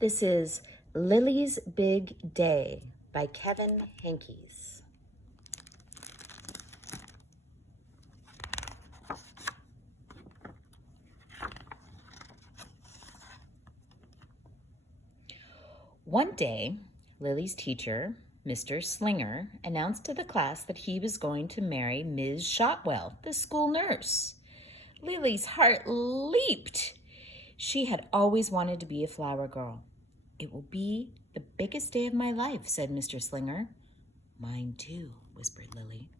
This is Lily's Big Day by Kevin Henkes. One day, Lily's teacher, Mr. Slinger, announced to the class that he was going to marry Ms. Shotwell, the school nurse. Lily's heart leaped. She had always wanted to be a flower girl. "It will be the biggest day of my life," said Mr. Slinger. "Mine too," whispered Lily.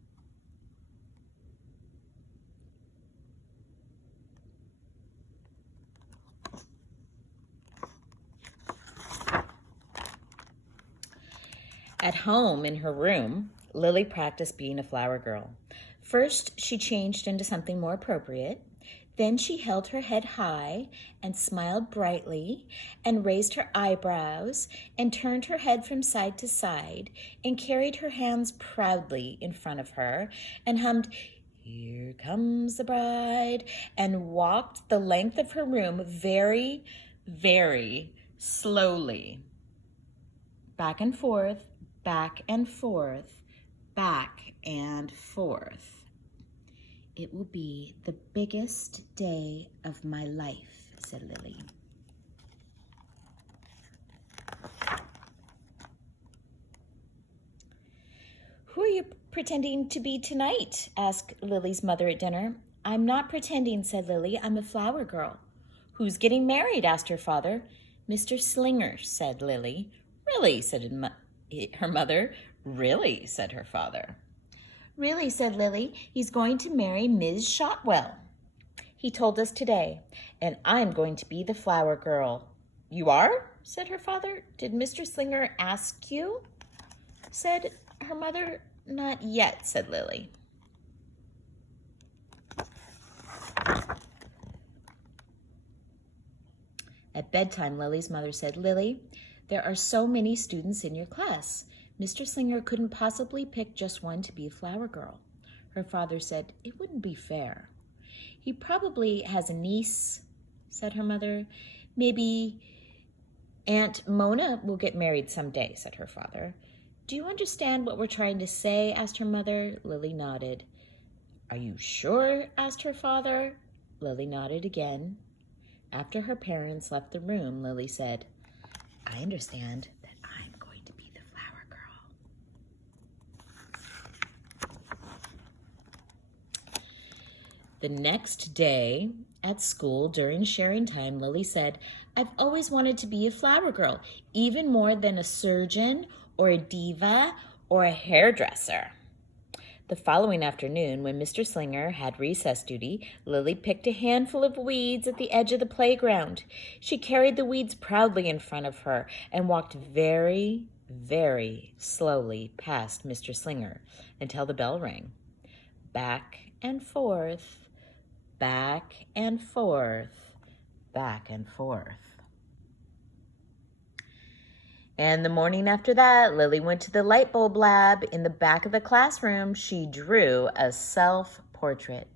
At home in her room, Lily practiced being a flower girl. First, she changed into something more appropriate. Then she held her head high and smiled brightly and raised her eyebrows and turned her head from side to side and carried her hands proudly in front of her and hummed, "Here comes the bride," and walked the length of her room very, very slowly. Back and forth, back and forth, back and forth. "It will be the biggest day of my life," said Lily. "Who are you pretending to be tonight?" asked Lily's mother at dinner. "I'm not pretending," said Lily. "I'm a flower girl." "Who's getting married?" asked her father. "Mr. Slinger," said Lily. "Really?" said her mother. "Really?" said her father. "Really," said Lily. "He's going to marry Ms. Shotwell. He told us today, and I'm going to be the flower girl." "You are?" said her father. "Did Mr. Slinger ask you?" said her mother. "Not yet," said Lily. At bedtime, Lily's mother said, "Lily, there are so many students in your class. Mr. Slinger couldn't possibly pick just one to be a flower girl." Her father said, "It wouldn't be fair." "He probably has a niece," said her mother. "Maybe Aunt Mona will get married someday," said her father. "Do you understand what we're trying to say?" asked her mother. Lily nodded. "Are you sure?" asked her father. Lily nodded again. After her parents left the room, Lily said, "I understand that I'm going to be the flower girl." The next day at school during sharing time, Lily said, "I've always wanted to be a flower girl, even more than a surgeon or a diva or a hairdresser." The following afternoon, when Mr. Slinger had recess duty, Lily picked a handful of weeds at the edge of the playground. She carried the weeds proudly in front of her and walked very, very slowly past Mr. Slinger until the bell rang. Back and forth, back and forth, back and forth. And the morning after that, Lily went to the light bulb lab. In the back of the classroom, she drew a self-portrait.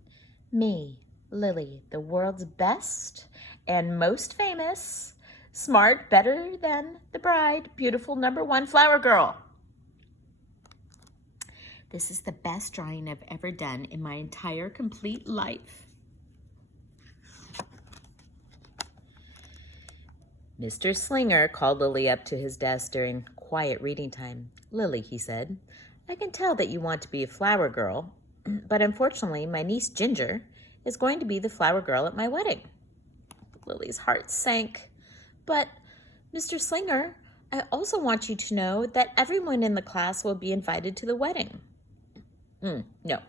"Me, Lily, the world's best and most famous, smart, better than the bride, beautiful #1 flower girl." "This is the best drawing I've ever done in my entire complete life." Mr. Slinger called Lily up to his desk during quiet reading time. "Lily," he said, "I can tell that you want to be a flower girl, but unfortunately my niece Ginger is going to be the flower girl at my wedding." Lily's heart sank. "But, Mr. Slinger, I also want you to know that everyone in the class will be invited to the wedding." "No.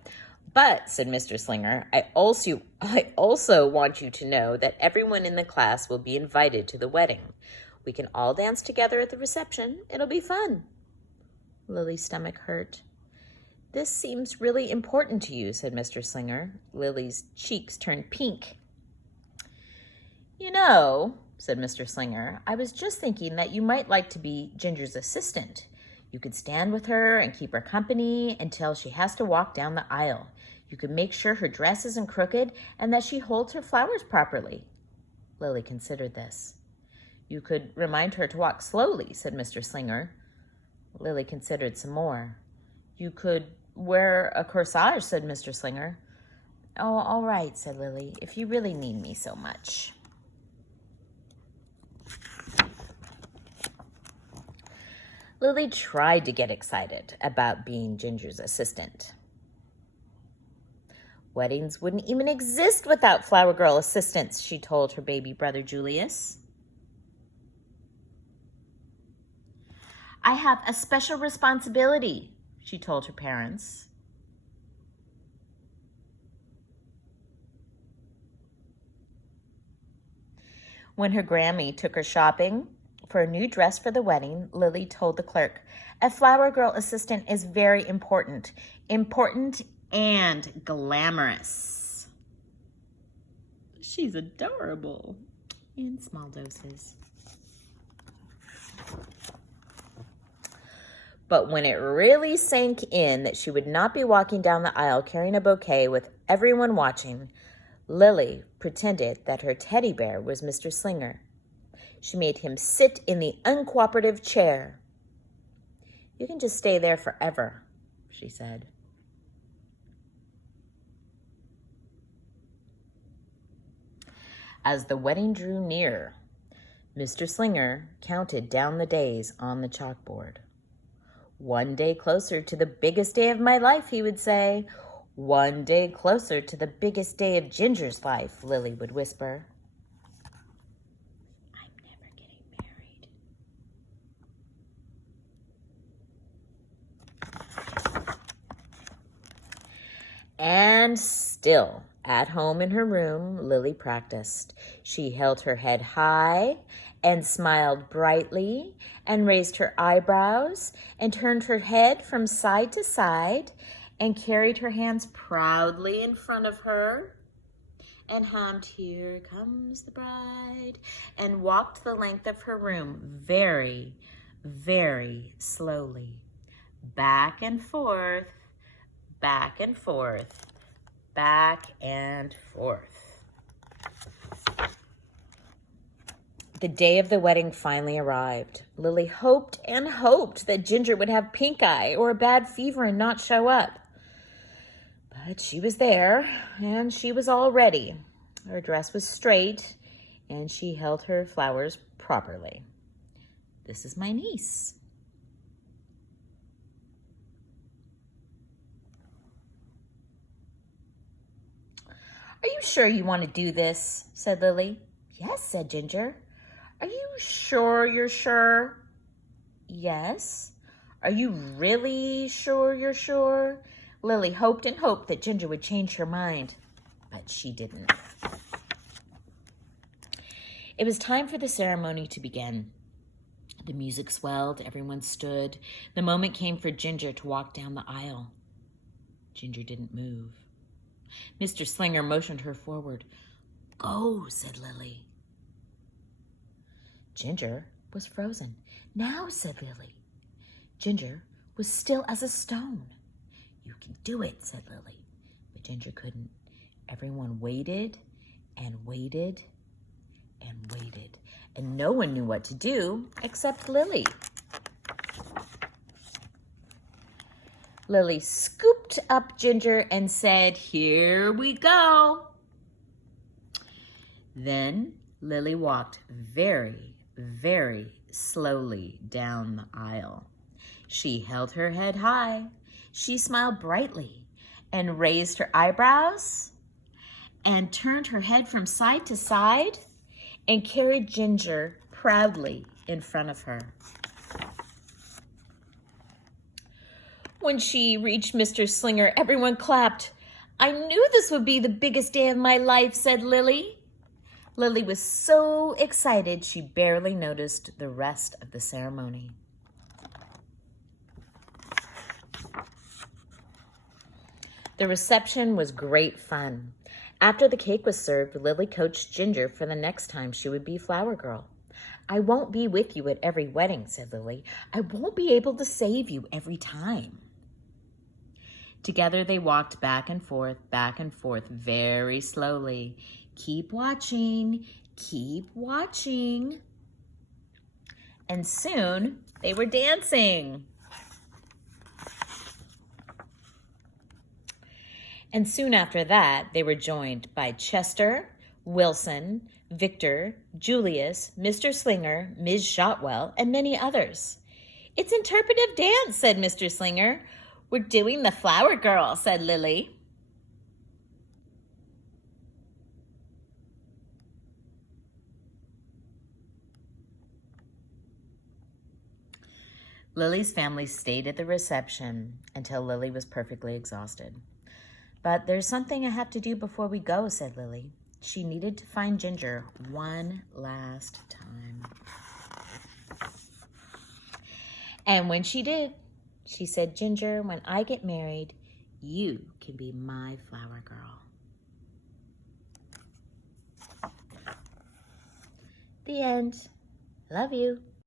But," said Mr. Slinger, I also want you to know that everyone in the class will be invited to the wedding. We can all dance together at the reception. It'll be fun." Lily's stomach hurt. "This seems really important to you," said Mr. Slinger. Lily's cheeks turned pink. "You know," said Mr. Slinger, "I was just thinking that you might like to be Ginger's assistant. You could stand with her and keep her company until she has to walk down the aisle. You could make sure her dress isn't crooked and that she holds her flowers properly." Lily considered this. You could remind her to walk slowly, said Mr. Slinger. Lily considered some more. You could wear a corsage, said Mr. Slinger. Oh, all right, said Lily, if you really need me so much. Lily tried to get excited about being Ginger's assistant. Weddings wouldn't even exist without flower girl assistants, she told her baby brother Julius. I have a special responsibility, she told her parents. When her Grammy took her shopping for a new dress for the wedding, Lily told the clerk, a flower girl assistant is very important. Important and glamorous. She's adorable in small doses. But when it really sank in that she would not be walking down the aisle carrying a bouquet with everyone watching, Lily pretended that her teddy bear was Mr. Slinger. She made him sit in the uncooperative chair. You can just stay there forever, she said. As the wedding drew near, Mr. Slinger counted down the days on the chalkboard. 1 day closer to the biggest day of my life, he would say. 1 day closer to the biggest day of Ginger's life, Lily would whisper. I'm never getting married. And still, at home in her room, Lily practiced. She held her head high and smiled brightly and raised her eyebrows and turned her head from side to side and carried her hands proudly in front of her and hummed, Here Comes the Bride, and walked the length of her room very, very slowly, back and forth, back and forth, back and forth. The day of the wedding finally arrived. Lily hoped and hoped that Ginger would have pink eye or a bad fever and not show up. But she was there, and she was all ready. Her dress was straight, and she held her flowers properly. This is my niece. Are you sure you want to do this? Said Lily. Yes, said Ginger. Are you sure you're sure? Yes. Are you really sure you're sure? Lily hoped and hoped that Ginger would change her mind, but she didn't. It was time for the ceremony to begin. The music swelled, everyone stood. The moment came for Ginger to walk down the aisle. Ginger didn't move. Mr. Slinger motioned her forward. Go, said Lily. Ginger was frozen. Now, said Lily. Ginger was still as a stone. You can do it, said Lily. But Ginger couldn't. Everyone waited and waited and waited, and no one knew what to do except Lily. Lily scooped up Ginger and said, Here we go. Then Lily walked very, very slowly down the aisle. She held her head high. She smiled brightly and raised her eyebrows and turned her head from side to side and carried Ginger proudly in front of her. When she reached Mr. Slinger, everyone clapped. I knew this would be the biggest day of my life, said Lily. Lily was so excited she barely noticed the rest of the ceremony. The reception was great fun. After the cake was served, Lily coached Ginger for the next time she would be flower girl. I won't be with you at every wedding, said Lily. I won't be able to save you every time. Together they walked back and forth, very slowly. Keep watching, keep watching. and soon they were dancing. And soon after that, they were joined by Chester, Wilson, Victor, Julius, Mr. Slinger, Ms. Shotwell, and many others. "It's interpretive dance," said Mr. Slinger. "We're doing the Flower Girl," said Lilly. Lily's family stayed at the reception until Lily was perfectly exhausted. "But there's something I have to do before we go," said Lily. She needed to find Ginger one last time. And when she did, she said, "Ginger, when I get married, you can be my flower girl." The end. Love you.